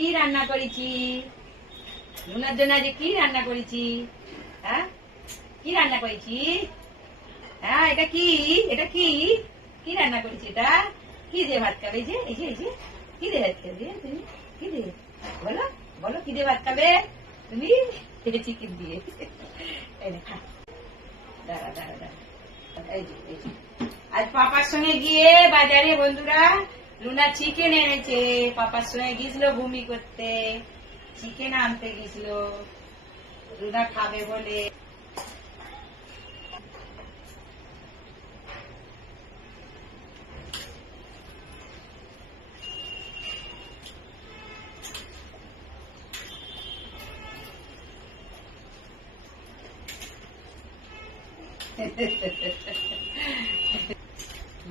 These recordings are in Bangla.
কি রান্না করেছি, লুনার জন্য আজ কি রান্না করেছি। হ্যাঁ, কি রান্না করেছি? হ্যাঁ, এটা কি, এটা কি, কি রান্না করেছি? এটা কি দিয়ে ভাত খাবে? এই যে এই যে এই যে কি দিয়ে ভাত খাবে তুমি? কি দিয়ে বলো, বলো কি দিয়ে ভাত খাবে তুমি? চিকেন দিয়ে। এই দেখা, দাঁড়া দাঁড়া দাঁড়া, এই যে এই যে আজ পাপার সঙ্গে গিয়ে বাজারে বন্ধুরা লুনা চিকেন এনেছে। পাপার সঙ্গে গেছিল ভূমি করতে, চিকেন আনতে গেছিল লুনা খাবে বলে।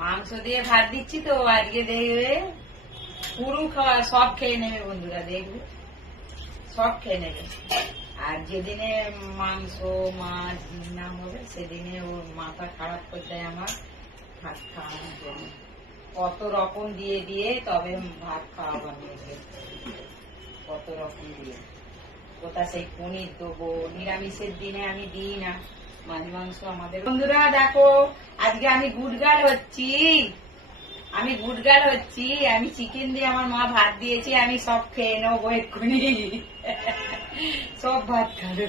মাংস দিয়ে ভাত দিচ্ছি তো আজকে দেখবে পুরো খাওয়া সব খেয়ে নেবে বন্ধুরা, দেখবে সব খেয়ে নেবে। আর যেদিনে মাংস মাছ না হবে সেদিনে ওর মাথা খারাপ করে দেয় আমার ভাত খাওয়ানোর জন্য। কত রকম দিয়ে দিয়ে তবে ভাত খাওয়াবো মেয়েকে, কত রকম দিয়ে। কোথা সেই পনির দেবো, নিরামিষের দিনে আমি দিই না মাছ মাংস আমাদের। বন্ধুরা দেখো আজকে আমি গুডগার্ল হচ্ছি, আমি গুডগার্ল হচ্ছি। আমি চিকেন দিয়ে আমার মা ভাত দিয়েছে, আমি সব খেয়ে নেবো এক্ষুনি। সব ভাত খাবে।